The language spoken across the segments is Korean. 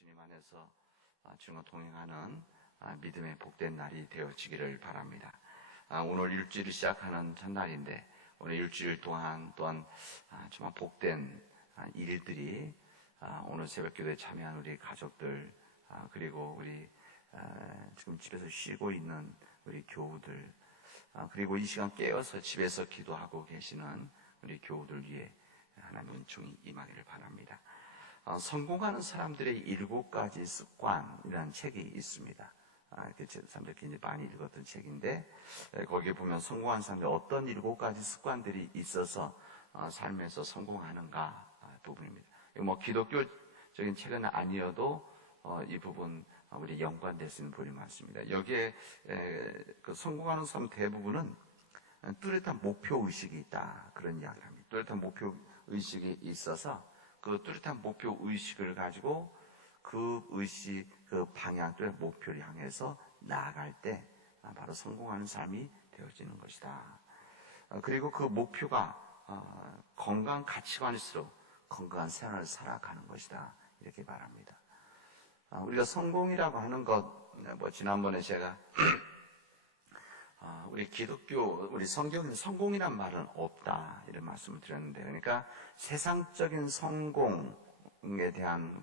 주님 안에서 주님과 동행하는 믿음의 복된 날이 되어지기를 바랍니다. 오늘 일주일을 시작하는 첫날인데 오늘 일주일 동안 또한 정말 복된 일들이 오늘 새벽기도에 참여한 우리 가족들 그리고 우리 지금 집에서 쉬고 있는 우리 교우들 그리고 이 시간 깨어서 집에서 기도하고 계시는 우리 교우들 위해 하나님의 은총이 임하기를 바랍니다. 성공하는 사람들의 7가지 습관이라는 책이 있습니다. 사람들이 굉장히 많이 읽었던 책인데 거기에 보면 성공한 사람들 어떤 7가지 습관들이 있어서 삶에서 성공하는가 부분입니다. 뭐 기독교적인 책은 아니어도 이 부분 우리 연관될 수 있는 부분이 많습니다. 여기에 그 성공하는 사람 대부분은 뚜렷한 목표 의식이 있다 그런 이야기를 합니다. 뚜렷한 목표 의식이 있어서 그 뚜렷한 목표 의식을 가지고 그 의식, 그 방향, 뚜렷한 목표를 향해서 나아갈 때 바로 성공하는 삶이 되어지는 것이다. 그리고 그 목표가 건강한 가치관일수록 건강한 생활을 살아가는 것이다. 이렇게 말합니다. 우리가 성공이라고 하는 것, 지난번에 제가 우리 기독교, 우리 성경에는 성공이란 말은 없다 이런 말씀을 드렸는데, 그러니까 세상적인 성공에 대한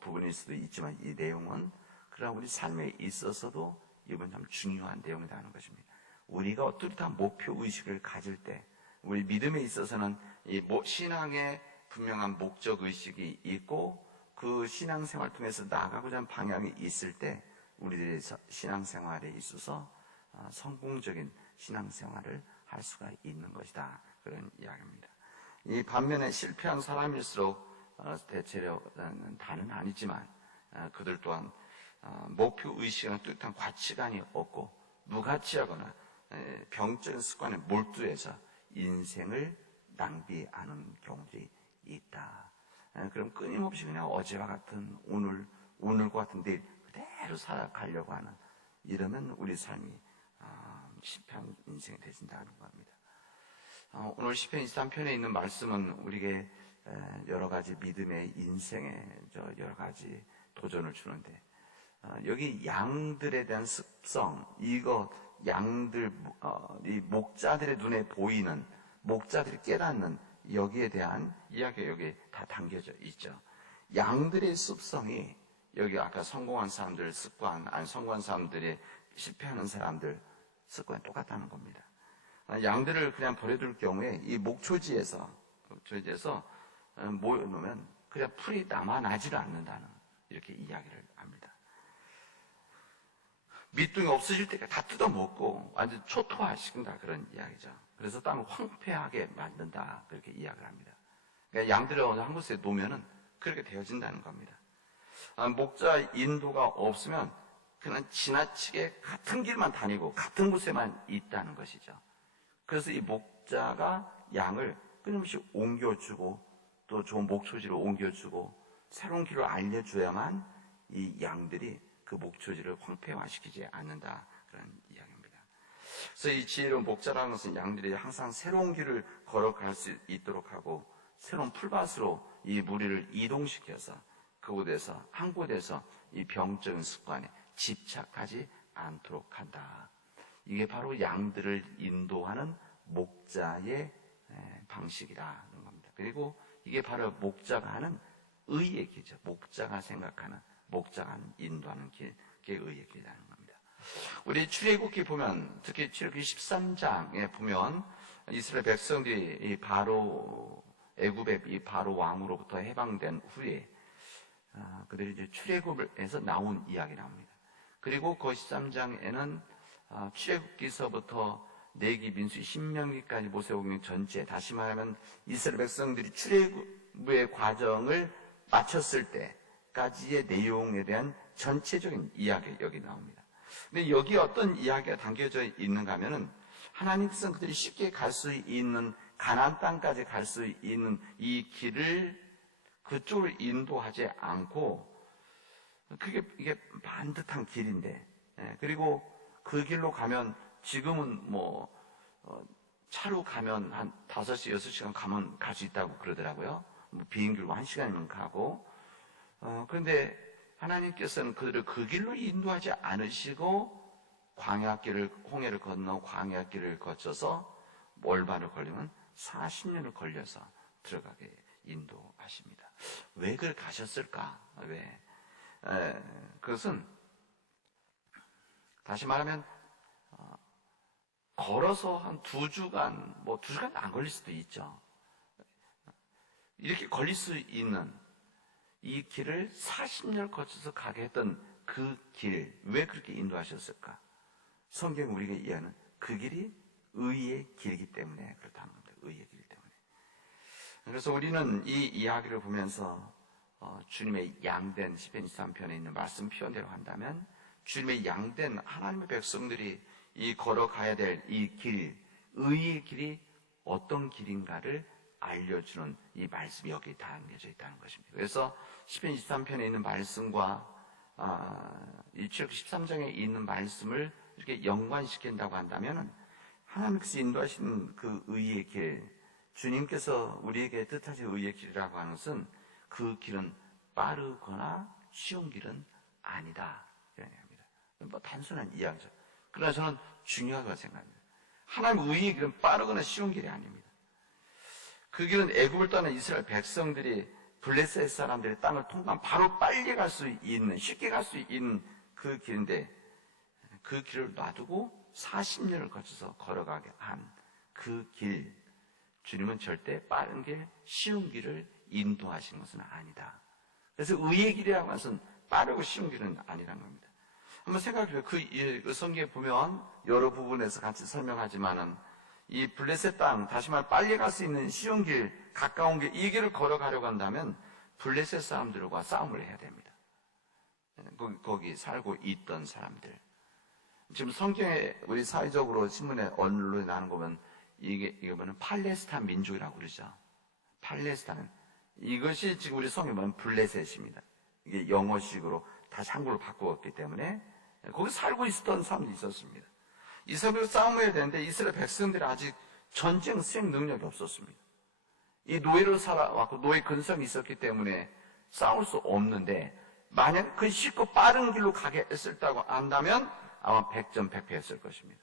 부분일 수도 있지만 이 내용은 그러나 우리 삶에 있어서도 이건 참 중요한 내용이라는 것입니다. 우리가 뚜렷한 목표 의식을 가질 때, 우리 믿음에 있어서는 이 신앙의 분명한 목적 의식이 있고 그 신앙생활을 통해서 나아가고자 하는 방향이 있을 때 우리들의 신앙생활에 있어서 성공적인 신앙생활을 할 수가 있는 것이다. 그런 이야기입니다. 이 반면에 실패한 사람일수록 대체로 다는 아니지만 그들 또한 목표 의식이나 뚜렷한 가치관이 없고 무가치하거나 병적인 습관에 몰두해서 인생을 낭비하는 경우들이 있다. 그럼 끊임없이 그냥 어제와 같은 오늘과 같은 내일 그대로 살아가려고 하는 이러면 우리 삶이 시편 인생이 되신다는 겁니다. 오늘 시편 23편에 있는 말씀은 우리에게 여러 가지 믿음의 인생에 여러 가지 도전을 주는데 여기 양들에 대한 습성, 이거 양들 이 목자들의 눈에 보이는 목자들이 깨닫는 여기에 대한 이야기가 여기 다 담겨져 있죠. 양들의 습성이 여기 아까 성공한 사람들 습관, 아니 성공한 사람들이 실패하는 사람들 습관이 똑같다는 겁니다. 양들을 그냥 버려둘 경우에 이 목초지에서 모여놓으면 그냥 풀이 남아나지를 않는다는 이렇게 이야기를 합니다. 밑둥이 없어질 때까지 다 뜯어먹고 완전 초토화시킨다 그런 이야기죠. 그래서 땅을 황폐하게 만든다 그렇게 이야기를 합니다. 그러니까 양들을 어느 한 곳에 놓으면은 그렇게 되어진다는 겁니다. 목자 인도가 없으면 그냥 지나치게 같은 길만 다니고 같은 곳에만 있다는 것이죠. 그래서 이 목자가 양을 끊임없이 옮겨주고 또 좋은 목초지로 옮겨주고 새로운 길을 알려줘야만 이 양들이 그 목초지를 황폐화시키지 않는다 그런 이야기입니다. 그래서 이 지혜로운 목자라는 것은 양들이 항상 새로운 길을 걸어갈 수 있도록 하고 새로운 풀밭으로 이 무리를 이동시켜서 그곳에서 한 곳에서 이 병적인 습관에 집착하지 않도록 한다. 이게 바로 양들을 인도하는 목자의 방식이라는 겁니다. 그리고 이게 바로 목자가 하는 의의 길이죠. 목자가 생각하는, 목자가 하는, 인도하는 길의 의의 길이라는 겁니다. 우리 출애굽기 보면, 특히 출애굽기 13장에 보면 이스라엘 백성들이 이 바로 애굽의 이 바로 왕으로부터 해방된 후에 그들이 이제 출애굽에서 나온 이야기 나옵니다. 그리고 그 13장에는 출애굽기서부터 레기, 민수기, 신명기까지 모세오경 전체, 다시 말하면 이스라엘 백성들이 출애굽의 과정을 마쳤을 때까지의 내용에 대한 전체적인 이야기 여기 나옵니다. 근데 여기 어떤 이야기가 담겨져 있는가 하면은 하나님 백성들이 쉽게 갈 수 있는 가나안 땅까지 갈 수 있는 이 길을 그쪽을 인도하지 않고 이게 반듯한 길인데 그리고 그 길로 가면 지금은 차로 가면 한 5시, 6시간 가면 갈 수 있다고 그러더라고요. 비행기로 1시간이면 가고 그런데 하나님께서는 그들을 그 길로 인도하지 않으시고 광야길을, 홍해를 건너 광야길을 거쳐서 올바를 걸리면 40년을 걸려서 들어가게 인도하십니다. 왜 그렇게 가셨을까? 왜? 그것은 다시 말하면 걸어서 한 2주간, 2주간 안 걸릴 수도 있죠. 이렇게 걸릴 수 있는 이 길을 40년을 거쳐서 가게 했던 그 길, 왜 그렇게 인도하셨을까? 성경이 우리가 이해하는 그 길이 의의 길이기 때문에 그렇다는 겁니다. 의의 길 때문에. 그래서 우리는 이 이야기를 보면서 주님의 양된 시편 23편에 있는 말씀 표현대로 한다면 주님의 양된 하나님의 백성들이 이 걸어가야 될 이 길, 의의 길이 어떤 길인가를 알려주는 이 말씀이 여기 담겨져 있다는 것입니다. 그래서 시편 23편에 있는 말씀과 이 출애굽 13장에 있는 말씀을 이렇게 연관시킨다고 한다면 하나님께서 인도하시는 그 의의 길, 주님께서 우리에게 뜻하신 의의 길이라고 하는 것은 그 길은 빠르거나 쉬운 길은 아니다. 이런 얘기입니다. 단순한 이야기죠. 그러나 저는 중요하다고 생각합니다. 하나님 의의 길은 빠르거나 쉬운 길이 아닙니다. 그 길은 애굽을 떠난 이스라엘 백성들이 블레셋 사람들의 땅을 통과하면 바로 빨리 갈 수 있는, 쉽게 갈 수 있는 그 길인데 그 길을 놔두고 40년을 거쳐서 걸어가게 한 그 길, 주님은 절대 빠른 길, 쉬운 길을 인도하시는 것은 아니다. 그래서 의의 길이라고 하는 것은 빠르고 쉬운 길은 아니라는 겁니다. 한번 생각해보세요. 그 성경에 보면 여러 부분에서 같이 설명하지만은 이 블레셋 땅, 다시 말해 빨리 갈 수 있는 쉬운 길, 가까운 길, 이 길을 걸어가려고 한다면 블레셋 사람들과 싸움을 해야 됩니다. 거기 살고 있던 사람들. 지금 성경에 우리 사회적으로 신문에 언론에 나오는 거 보면 이게 뭐는 팔레스타인 민족이라고 그러죠. 팔레스타인. 이것이 지금 우리 성경에 보면 블레셋입니다. 이게 영어식으로 다시 한국어로 바꾸었기 때문에 거기 살고 있었던 사람들이 있었습니다. 이 사람들과 싸움해야 되는데 이스라엘 백성들이 아직 전쟁 수행 능력이 없었습니다. 이 노예로 살아왔고 노예 근성이 있었기 때문에 싸울 수 없는데 만약 그 쉽고 빠른 길로 가게 했었다고 한다면 아마 100점 100패였을 것입니다.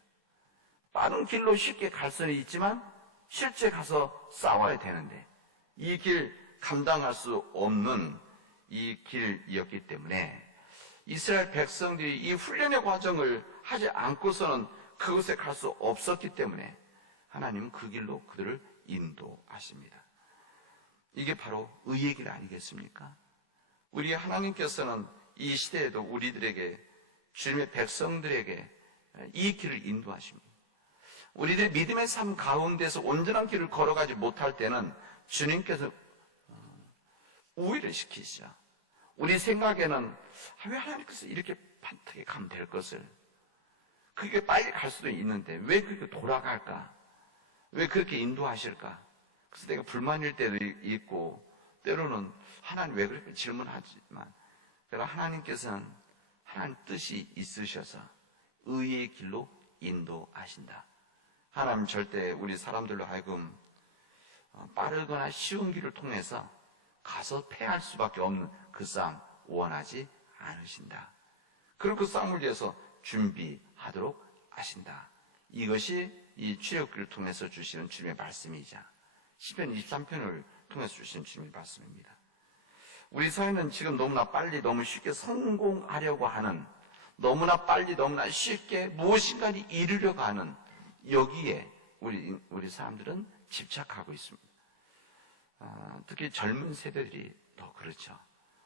빠른 길로 쉽게 갈 수는 있지만 실제 가서 싸워야 되는데 이 길 감당할 수 없는 이 길이었기 때문에 이스라엘 백성들이 이 훈련의 과정을 하지 않고서는 그곳에 갈 수 없었기 때문에 하나님은 그 길로 그들을 인도하십니다. 이게 바로 의의 길 아니겠습니까? 우리 하나님께서는 이 시대에도 우리들에게 주님의 백성들에게 이 길을 인도하십니다. 우리들의 믿음의 삶 가운데서 온전한 길을 걸어가지 못할 때는 주님께서 우위를 시키시죠. 우리 생각에는 왜 하나님께서 이렇게 반듯하게 가면 될 것을 그게 빨리 갈 수도 있는데 왜 그렇게 돌아갈까? 왜 그렇게 인도하실까? 그래서 내가 불만일 때도 있고 때로는 하나님 왜 그렇게 질문하지만 그러나 하나님께서는 하나님 뜻이 있으셔서 의의 길로 인도하신다. 하나님 절대 우리 사람들로 하여금 빠르거나 쉬운 길을 통해서 가서 패할 수밖에 없는 그 싸움 원하지 않으신다. 그리고 그 싸움을 위해서 준비하도록 하신다. 이것이 이 출애굽기를 통해서 주시는 주님의 말씀이자 시편 23편을 통해서 주시는 주님의 말씀입니다. 우리 사회는 지금 너무나 빨리 너무 쉽게 성공하려고 하는 너무나 빨리 너무나 쉽게 무엇인가를 이루려고 하는 여기에 우리 사람들은 집착하고 있습니다. 특히 젊은 세대들이 더 그렇죠.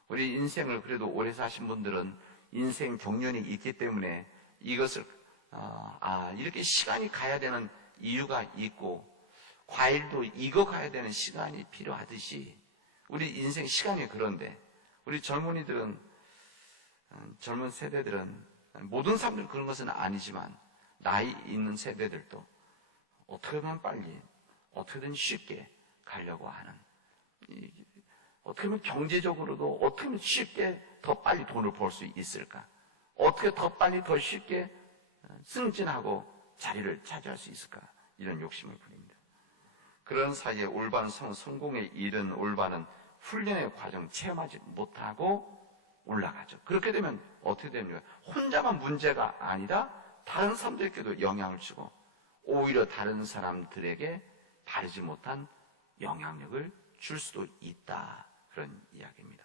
우리 인생을 그래도 오래 사신 분들은 인생 경륜이 있기 때문에 이것을 이렇게 시간이 가야 되는 이유가 있고 과일도 익어가야 되는 시간이 필요하듯이 우리 인생 시간이 그런데 우리 젊은 세대들은 모든 사람들은 그런 것은 아니지만 나이 있는 세대들도 어떻게든 빨리 어떻게든 쉽게 가려고 하는 어떻게 하면 경제적으로도 어떻게 하면 쉽게 더 빨리 돈을 벌 수 있을까? 어떻게 더 빨리 더 쉽게 승진하고 자리를 차지할 수 있을까? 이런 욕심을 부립니다. 그런 사이에 올바른 성공에 이른 올바른 훈련의 과정 체험하지 못하고 올라가죠. 그렇게 되면 어떻게 됩니까? 혼자만 문제가 아니라 다른 사람들에게도 영향을 주고 오히려 다른 사람들에게 바르지 못한 영향력을 줄 수도 있다. 그런 이야기입니다.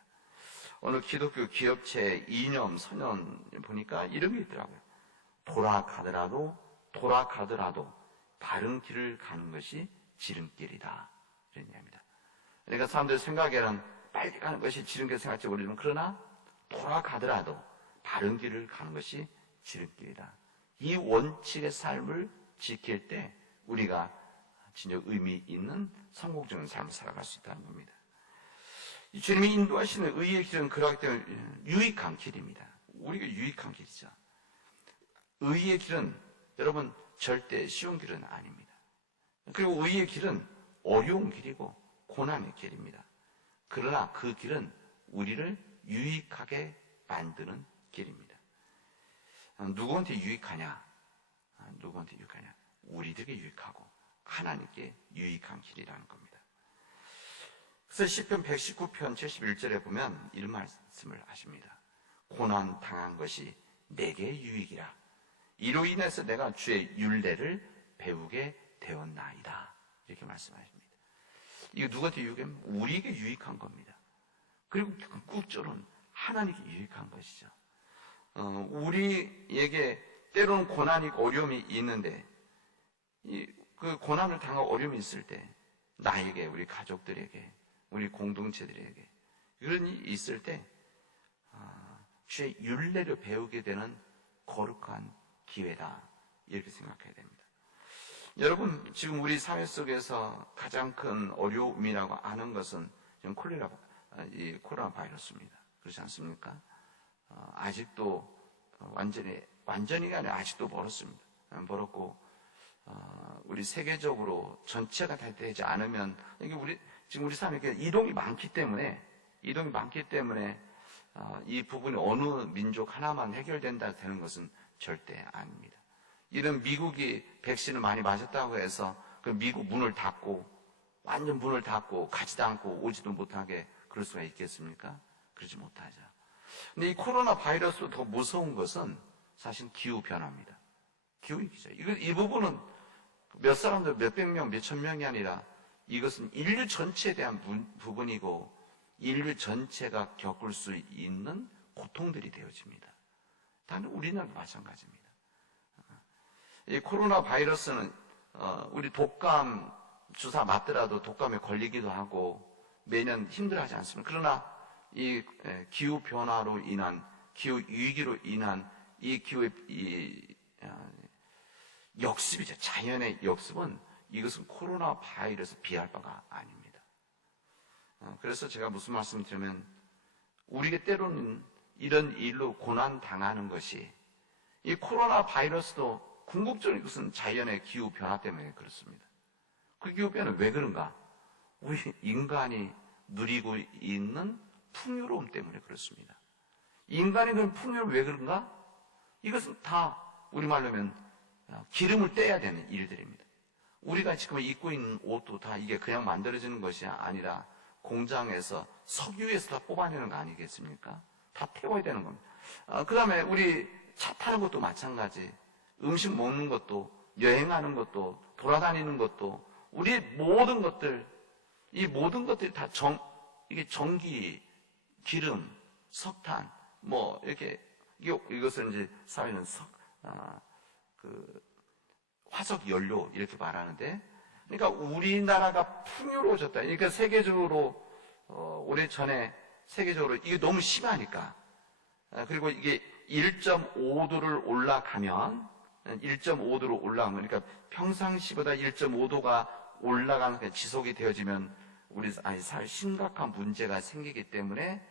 오늘 기독교 기업체 이념 선언 보니까 이런 게 있더라고요. 돌아가더라도 바른 길을 가는 것이 지름길이다. 이런 이야기입니다. 그러니까 사람들 생각에는 빨리 가는 것이 지름길 생각지 우리는 그러나 돌아가더라도 바른 길을 가는 것이 지름길이다. 이 원칙의 삶을 지킬 때 우리가 진짜 의미 있는 성공적인 삶을 살아갈 수 있다는 겁니다. 이 주님이 인도하시는 의의 길은 그러기 때문에 유익한 길입니다. 우리가 유익한 길이죠. 의의 길은 여러분 절대 쉬운 길은 아닙니다. 그리고 의의 길은 어려운 길이고 고난의 길입니다. 그러나 그 길은 우리를 유익하게 만드는 길입니다. 누구한테 유익하냐? 누구한테 유익하냐? 우리들에게 유익하고 하나님께 유익한 길이라는 겁니다. 그래서 시편 119편 71절에 보면 이런 말씀을 하십니다. 고난 당한 것이 내게 유익이라. 이로 인해서 내가 주의 율례를 배우게 되었나이다. 이렇게 말씀하십니다. 이거 누구한테 유익하면 우리에게 유익한 겁니다. 그리고 궁극적으로는 하나님께 유익한 것이죠. 우리에게 때로는 고난이 어려움이 있는데 그 고난을 당하고 어려움이 있을 때 나에게, 우리 가족들에게, 우리 공동체들에게 이런 일이 있을 때 주의 율례를 배우게 되는 거룩한 기회다. 이렇게 생각해야 됩니다. 여러분, 지금 우리 사회 속에서 가장 큰 어려움이라고 하는 것은 이 코로나 바이러스입니다. 그렇지 않습니까? 아직도 완전히가 아니라 아직도 멀었습니다. 멀었고, 우리 세계적으로 전체가 다 되지 않으면, 이게 지금 우리 사회에 이동이 많기 때문에, 이 부분이 어느 민족 하나만 해결된다 되는 것은 절대 아닙니다. 이런 미국이 백신을 많이 맞았다고 해서 그 미국 문을 닫고, 완전 문을 닫고 가지도 않고 오지도 못하게 그럴 수가 있겠습니까? 그러지 못하죠. 근데 이 코로나 바이러스로 더 무서운 것은 사실 기후변화입니다. 기후위기죠. 이 부분은 몇 사람들, 몇백 명, 몇천 명이 아니라 이것은 인류 전체에 대한 부분이고 인류 전체가 겪을 수 있는 고통들이 되어집니다. 단 우리나라도 마찬가지입니다. 이 코로나 바이러스는 우리 독감 주사 맞더라도 독감에 걸리기도 하고 매년 힘들어하지 않습니까? 그러나 이 기후 변화로 인한 기후 위기로 인한 이 기후의 역습이죠. 자연의 역습은 이것은 코로나 바이러스 비할 바가 아닙니다. 그래서 제가 무슨 말씀을 드리면 우리가 때로는 이런 일로 고난 당하는 것이 이 코로나 바이러스도 궁극적으로 이것은 자연의 기후 변화 때문에 그렇습니다. 그 기후 변화는 왜 그런가? 우리 인간이 누리고 있는 풍요로움 때문에 그렇습니다. 인간의 그런 풍요로움 왜 그런가? 이것은 다 우리말로 하면 기름을 떼야 되는 일들입니다. 우리가 지금 입고 있는 옷도 다 이게 그냥 만들어지는 것이 아니라 공장에서 석유에서 다 뽑아내는 거 아니겠습니까? 다 태워야 되는 겁니다. 그 다음에 우리 차 타는 것도 마찬가지. 음식 먹는 것도, 여행하는 것도, 돌아다니는 것도, 우리의 모든 것들, 이 모든 것들이 다 이게 전기, 기름, 석탄, 이것은 이제 사회는 화석 연료 이렇게 말하는데, 그러니까 우리나라가 풍요로워졌다. 그러니까 세계적으로 오래전에 세계적으로 이게 너무 심하니까, 그리고 이게 1.5도를 올라가면 그러니까 평상시보다 1.5도가 올라가는 지속이 되어지면 우리 사회 심각한 문제가 생기기 때문에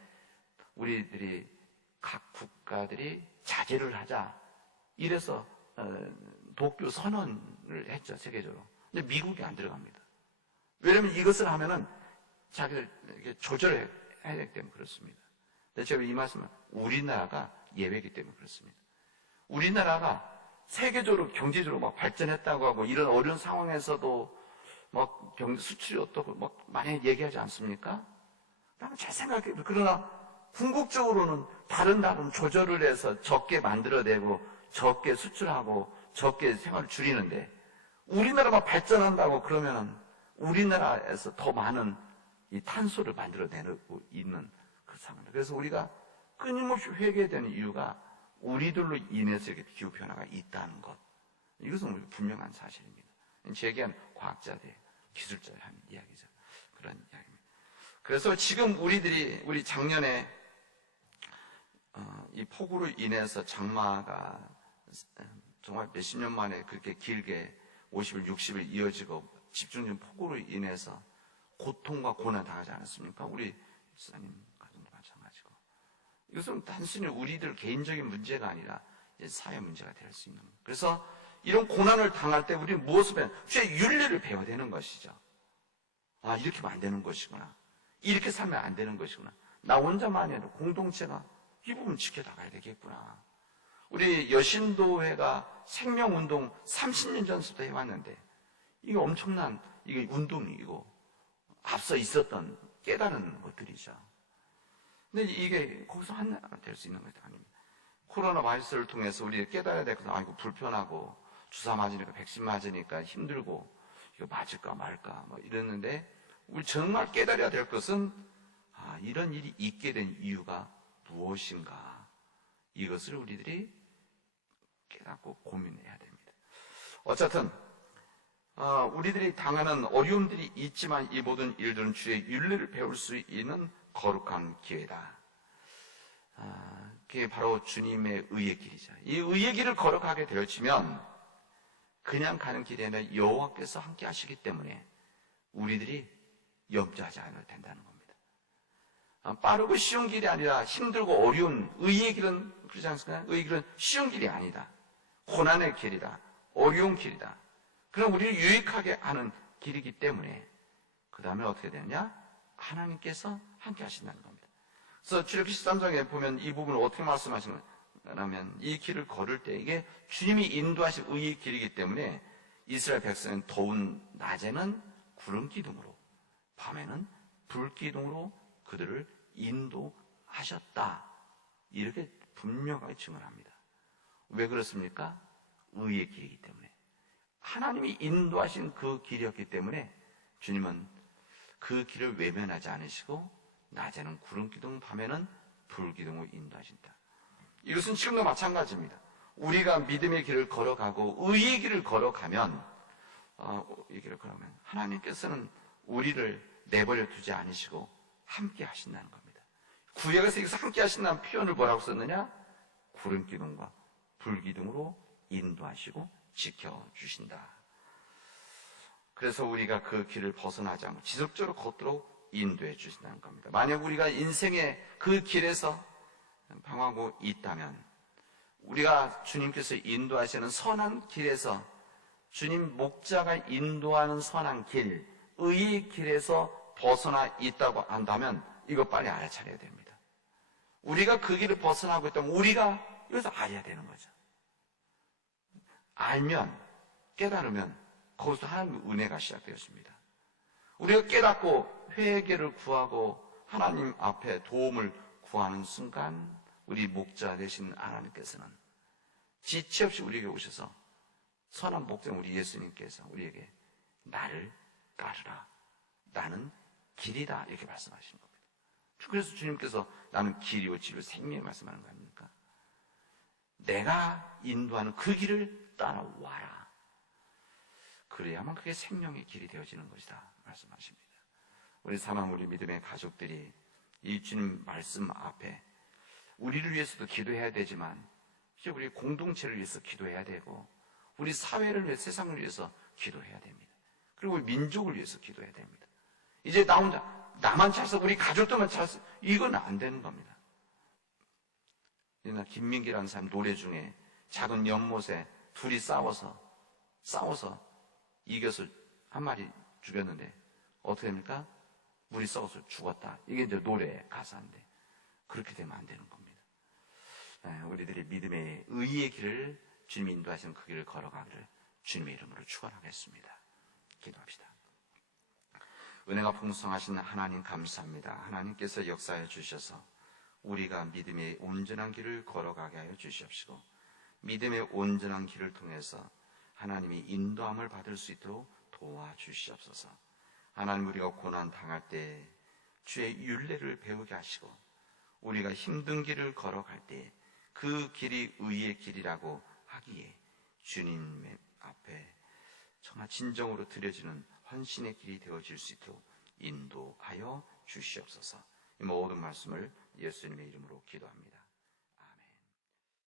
우리들이 각 국가들이 자제를 하자. 이래서 도쿄 선언을 했죠, 세계적으로. 근데 미국이 안 들어갑니다. 왜냐면 이것을 하면은 자기들 조절을 해야 되기 때문에 그렇습니다. 근데 제가 이 말씀은 우리나라가 예외이기 때문에 그렇습니다. 우리나라가 세계적으로 경제적으로 막 발전했다고 하고 이런 어려운 상황에서도 막 수출이 어떻고 막 많이 얘기하지 않습니까? 한번 잘 생각해. 그러나 궁극적으로는 다른 나라는 조절을 해서 적게 만들어내고 적게 수출하고 적게 생활을 줄이는데 우리나라가 발전한다고 그러면은 우리나라에서 더 많은 이 탄소를 만들어내고 있는 그 상황입니다. 그래서 우리가 끊임없이 회개되는 이유가 우리들로 인해서 이렇게 기후변화가 있다는 것. 이것은 분명한 사실입니다. 제기한 과학자들, 기술자들 하는 이야기죠. 그런 이야기입니다. 그래서 지금 우리 작년에 이 폭우로 인해서 장마가 정말 몇십 년 만에 그렇게 길게 50일, 60일 이어지고 집중적인 폭우로 인해서 고통과 고난 당하지 않았습니까? 우리 집사님 가정도 마찬가지고. 이것은 단순히 우리들 개인적인 문제가 아니라 이제 사회 문제가 될 수 있는 거예요. 그래서 이런 고난을 당할 때 우리는 무엇을 배워야 돼요? 주의 윤리를 배워야 되는 것이죠. 아, 이렇게 하면 안 되는 것이구나. 이렇게 살면 안 되는 것이구나. 나 혼자만이 아니라 공동체가 이 부분 지켜나가야 되겠구나. 우리 여신도회가 생명운동 30년 전부터 해왔는데 이게 엄청난 이게 운동이고 앞서 있었던 깨달은 것들이죠. 근데 이게 거기서 하나가 될 수 있는 것이 아닙니다. 코로나 바이러스를 통해서 우리 깨달아야 될 것은 이거 불편하고 주사 맞으니까 백신 맞으니까 힘들고 이거 맞을까 말까 뭐 이랬는데 우리 정말 깨달아야 될 것은 이런 일이 있게 된 이유가 무엇인가 이것을 우리들이 깨닫고 고민해야 됩니다. 어쨌든 우리들이 당하는 어려움들이 있지만 이 모든 일들은 주의 윤리를 배울 수 있는 거룩한 기회다. 그게 바로 주님의 의의 길이죠. 이 의의 길을 걸어가게 되어지면 그냥 가는 길이 아니라 여호와께서 함께 하시기 때문에 우리들이 염려하지 않아도 된다는 겁니다. 빠르고 쉬운 길이 아니라 힘들고 어려운 의의 길은 그렇지 않습니까? 의의 길은 쉬운 길이 아니다. 고난의 길이다. 어려운 길이다. 그럼 우리를 유익하게 하는 길이기 때문에 그 다음에 어떻게 되느냐? 하나님께서 함께 하신다는 겁니다. 그래서 출애굽기 13장에 보면 이 부분을 어떻게 말씀하시냐면 이 길을 걸을 때 이게 주님이 인도하신 의의 길이기 때문에 이스라엘 백성은 더운 낮에는 구름 기둥으로 밤에는 불 기둥으로 그들을 인도하셨다. 이렇게 분명하게 증언합니다. 왜 그렇습니까? 의의 길이기 때문에. 하나님이 인도하신 그 길이었기 때문에 주님은 그 길을 외면하지 않으시고 낮에는 구름 기둥, 밤에는 불 기둥으로 인도하신다. 이것은 지금도 마찬가지입니다. 우리가 믿음의 길을 걸어가고 의의 길을 걸어가면 이 길을 걸어가면 하나님께서는 우리를 내버려 두지 않으시고 함께 하신다는 겁니다. 구약에서 여기서 함께 하신다는 표현을 뭐라고 썼느냐? 구름 기둥과 불 기둥으로 인도하시고 지켜주신다. 그래서 우리가 그 길을 벗어나지 않고 지속적으로 걷도록 인도해 주신다는 겁니다. 만약 우리가 인생의 그 길에서 방황하고 있다면 우리가 주님께서 인도하시는 선한 길에서 주님 목자가 인도하는 선한 길, 의의 길에서 벗어나 있다고 한다면 이거 빨리 알아차려야 됩니다. 우리가 그 길을 벗어나고 있다면 우리가 이것을 알아야 되는 거죠. 알면, 깨달으면 거기서 하나님의 은혜가 시작되었습니다. 우리가 깨닫고 회개를 구하고 하나님 앞에 도움을 구하는 순간 우리 목자 되신 하나님께서는 지체 없이 우리에게 오셔서 선한 목자 우리 예수님께서 우리에게 나를 따르라. 나는 길이다. 이렇게 말씀하시는 겁니다. 그래서 주님께서 나는 길이요 진리요 생명을 말씀하는 거 아닙니까? 내가 인도하는 그 길을 따라와라. 그래야만 그게 생명의 길이 되어지는 것이다. 말씀하십니다. 우리 사랑, 우리 믿음의 가족들이 이 주님 말씀 앞에 우리를 위해서도 기도해야 되지만 이제 우리 공동체를 위해서 기도해야 되고 우리 사회를 위해 세상을 위해서 기도해야 됩니다. 그리고 민족을 위해서 기도해야 됩니다. 이제 나 혼자 나만 찰서 우리 가족들만 찰서 이건 안 되는 겁니다. 김민기라는 사람 노래 중에 작은 연못에 둘이 싸워서 이겨서 한 마리 죽였는데 어떻게 됩니까? 물이 썩어서 죽었다. 이게 이제 노래 가사인데 그렇게 되면 안 되는 겁니다. 우리들이 믿음의 의의 길을 주님이 인도하시는 그 길을 걸어가기를 주님의 이름으로 축원하겠습니다. 기도합시다. 은혜가 풍성하신 하나님 감사합니다. 하나님께서 역사해 주셔서 우리가 믿음의 온전한 길을 걸어가게 하여 주시옵시고, 믿음의 온전한 길을 통해서 하나님이 인도함을 받을 수 있도록 도와주시옵소서. 하나님, 우리가 고난 당할 때 주의 율례를 배우게 하시고, 우리가 힘든 길을 걸어갈 때 그 길이 의의 길이라고 하기에 주님 앞에 정말 진정으로 드려지는 헌신의 길이 되어질 수 있도록 인도하여 주시옵소서. 이 모든 말씀을 예수님의 이름으로 기도합니다.